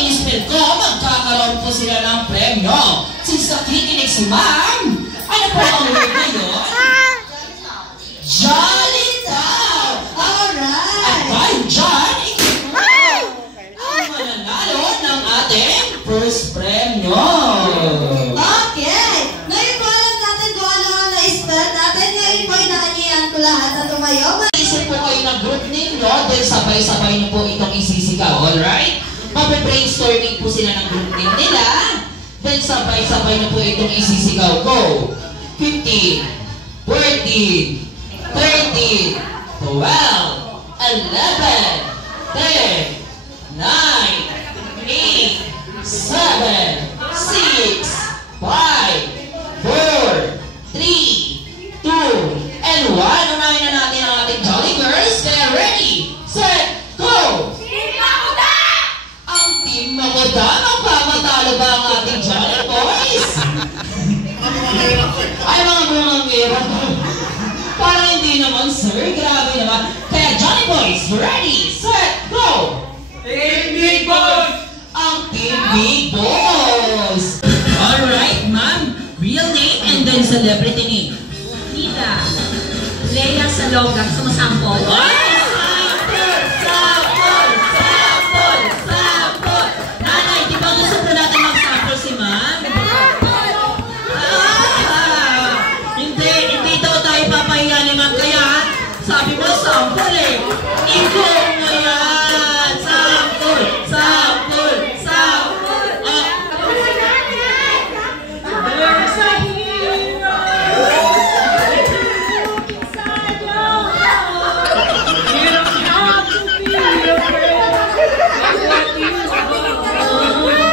in-spell ko, magkakaroon po sila ng premyo. Since nakikinig si ma'am, ano po ang word na yun? Jolly Town! Alright! At dahil dyan, ang mananalo ng ating first premyo. Okay! Ngayon po alam natin kung ano ang na-spell natin. Ngayon po inaanyayan ko lahat na tumayo. Isip po kayo ng group ninyo, then sabay-sabay na po itong isisigaw, alright? Mape-brainstorming po sila ng group name nila, then sabay-sabay na po itong isisigaw ko. 15, 14, 13, 12, 11, 10, 9, 8, 7, 6, 5, 4, 3, 2, and 1. Unahin na natin ang ating Jolly Girls. Kaya ready, set, go! Team Makuda! Ang Team Makuda, magpapatalo ba ang ating Jolly Boys? Ay, mga bumangera. Parang hindi naman, sir. Grabe naman. Kaya Jolly Boys, ready, set, go! Team Big Boys! Ang Team Big Boys! Alright, ma'am. Real name and then celebrity name. Nita. Leia Saloga. Sumasampol. Sample! Nanay, di ba gusto po natin mag-sample si ma'am? Hindi daw tayo papahiya ni ma'am. Kaya, sabi mo, sample eh. Ikaw mo yan! Sample! There's a hero inside your heart. You don't have to be afraid of what you want.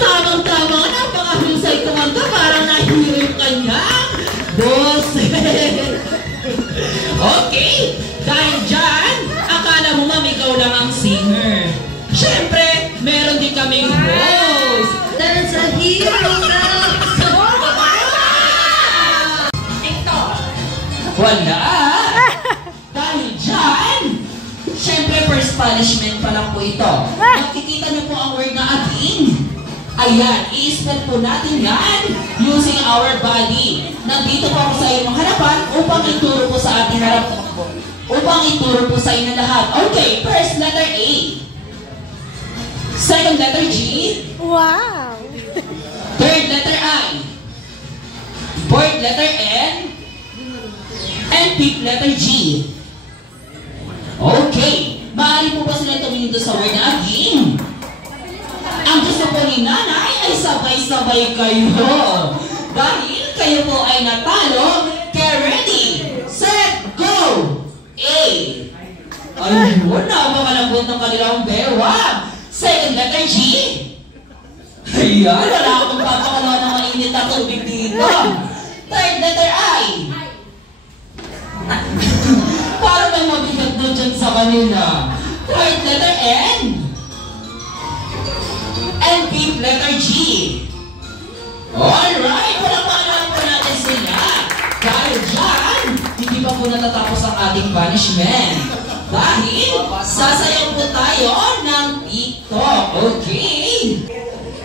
Tamang-tama, napakahusay kumanta. Parang nahiro yung kanyang boses. Okay, dahil dyan, akala mo ma'am, ikaw lang ang singer. Siyempre, meron din kaming host. There's a hero now. Ito. Wala! Dahil dyan, siyempre first punishment pa lang po ito. Nakikita niyo po ang word na again. Ayan, i-spell po natin yan using our body. Nandito po ako sa inyong harapan upang ituro po sa ating harapan. Upang ituro po sa inyo lahat. Okay, first letter A. Second letter G. Wow! Third letter I. Fourth letter N. And fifth letter G. Okay. Maaari po ba sila tumingin doon sa word na again? Ang gusto po ni nanay ay sabay-sabay kayo. Dahil kayo po ay natalo, kaya ready, set, go! A. Ayun, napakalambot ng kanilang bewa. Second letter G. Ayan, wala akong papakalaw ng mainit na tubig dito. Third letter I. Parang may mabigat doon dyan sa kanila. Fourth letter N. And fifth letter G. Alright, walang po natin sila. Dahil dyan, hindi pa po natatapos ang ating punishment. Dahil, sasayaw po tayo ng TikTok. Okay?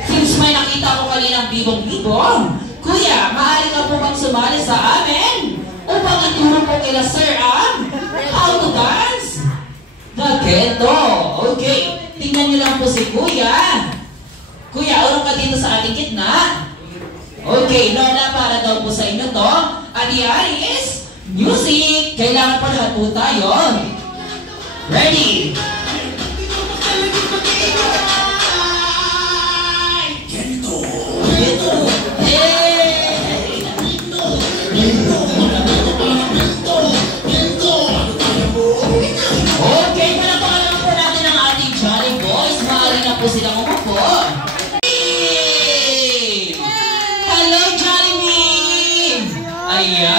Since may nakita ko kaninang bibong-bibong, kuya, maaari ka po bang sumali sa amin? Upang ituro po kila sir ang how to dance? Gageto. Okay, tingnan niyo lang po si kuya. Kuya, urong ka dito sa ating gitna. Okay, Lola, para daw po sa inyo to. At yan is music. Kailangan pa lahat po tayo. Ready? Okay, palakpakan naman po natin ang ating Jolly Boys. Maaari na po silang umupo. Hello, Jollibee! Ayan!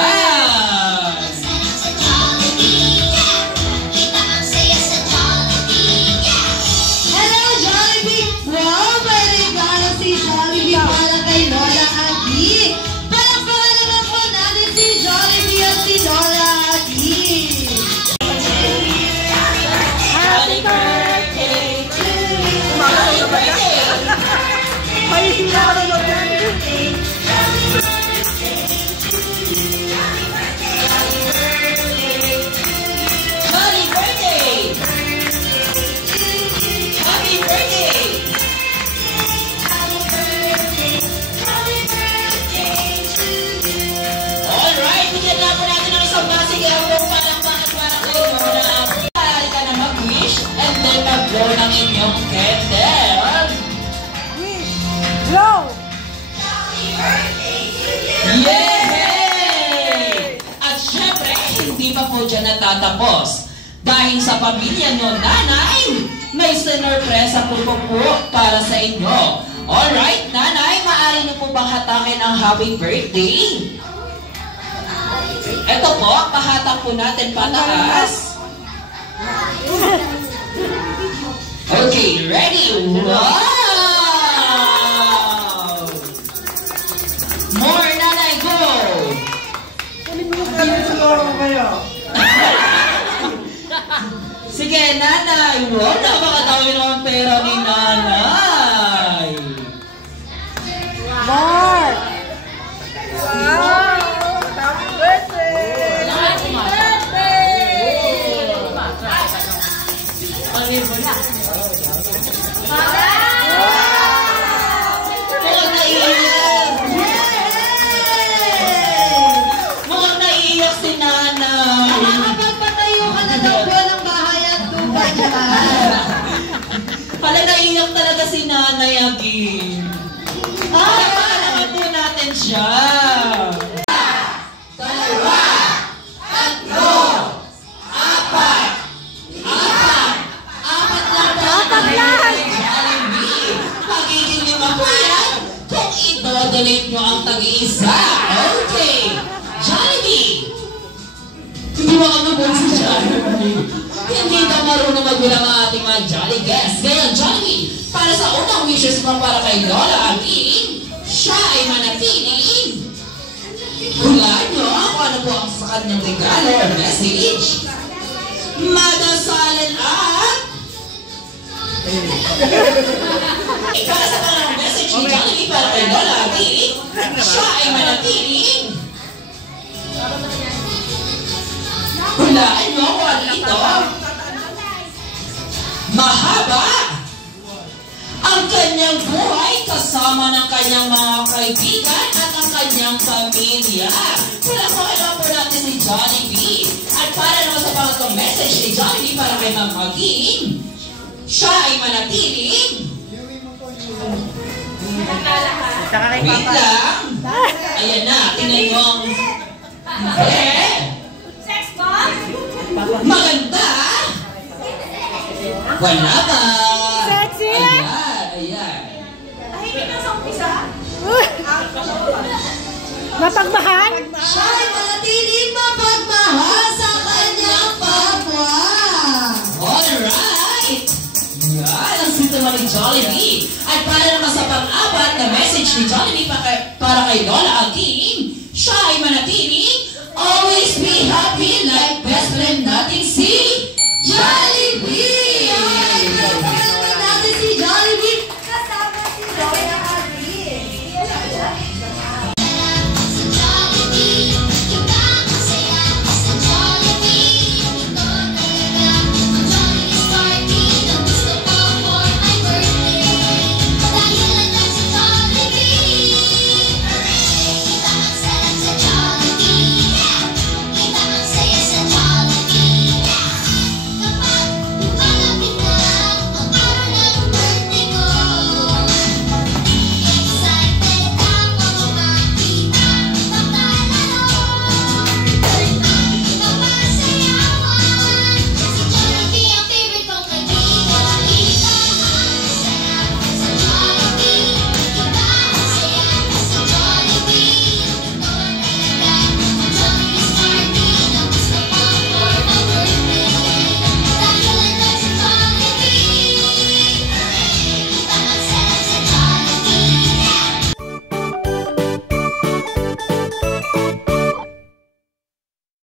Hello, Jollibee! Wow, may regalo si Jollibee para kay Lola Adi. Palakpakan naman po natin si Jollibee at si Lola Adi. Happy birthday May sila ka na yan. Happy birthday! Happy birthday! Alright, bigyan na po natin ng isang basig euro para kayo na maaari ka na mag-wish and then mag-blow ng inyong candle. Blow! Yay! At syempre, hindi pa po dyan natatapos. Dahil sa pamilya nyo, nanay, may sinurpresa po para sa inyo. Alright, nanay, maaari niyo po bang hatakin ang happy birthday? Ito po, pahatak po natin pataas. Okay, ready? Wow! More, nanay, go! Sige, nanay. Wow, napakadami naman pera ni nanay. More! Wow! Happy birthday! Happy birthday! Mukhang naiiyak. Mukhang naiiyak si nanay. Nakakapagpatayo ka na daw po ng bahay at lupa dyan. Pala naiiyak talaga si nanay, Agin. Palakpakan naman po natin siya. Dalawa, tatlo, apat. Apat lang. Jollibee. Magiging 5 po yan kung ito-delete nyo ang tag-iisa. Okay. Jollibee. Hindi makakabon si Jollibee. Hindi na marunong magbilang ang ating mga Jolly guests. Ngayon, Jollibee, para sa unang wishes mo para kay Lola Agin, siya ay manatiling. Hulaan nyo kung ano po ang sa kanyang regalo or message. Madasalan at... para sa kanyang message ni Jollibee para kay Lola Agin, siya ay manatiling. Hulaan nyo kung ano ito. Mahaba ang kanyang buhay kasama ng kanyang mga kaibigan at ang kanyang pamilya. Palakpakan po natin si Jollibee. At para naman sa pangatlong message ni Jollibee para kay Ma'am Agin, siya ay manatiling. Wait lang. Ayan na, tingnan nyo ang... Maganda! Wala ba? Sexy! Ayan. Mapagmahal? Siya ay manatiling mapagmahal sa kanyang kapwa. Alright! Yan ang sito mo ni Jollibee. At para naman sa pang-apat na message ni Jollibee para kay Lola Agin, siya ay manatiling always be happy like best friend natin